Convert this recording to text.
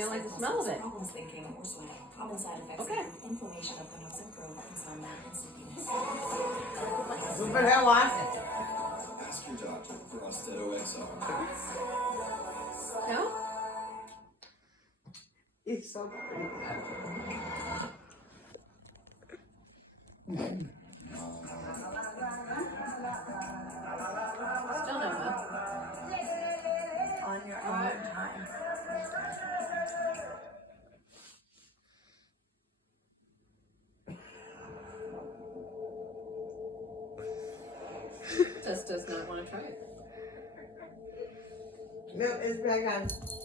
You don't like the smell of it? Problems thinking or sweating. Common side effects Okay. include inflammation of the nose and throat, insomnia, and sleepiness. Super hair wash. Ask your doctor for Austedo XR. No? It's so pretty. Still no milk. On your own time. Tess does not want to try it. Milk is back on.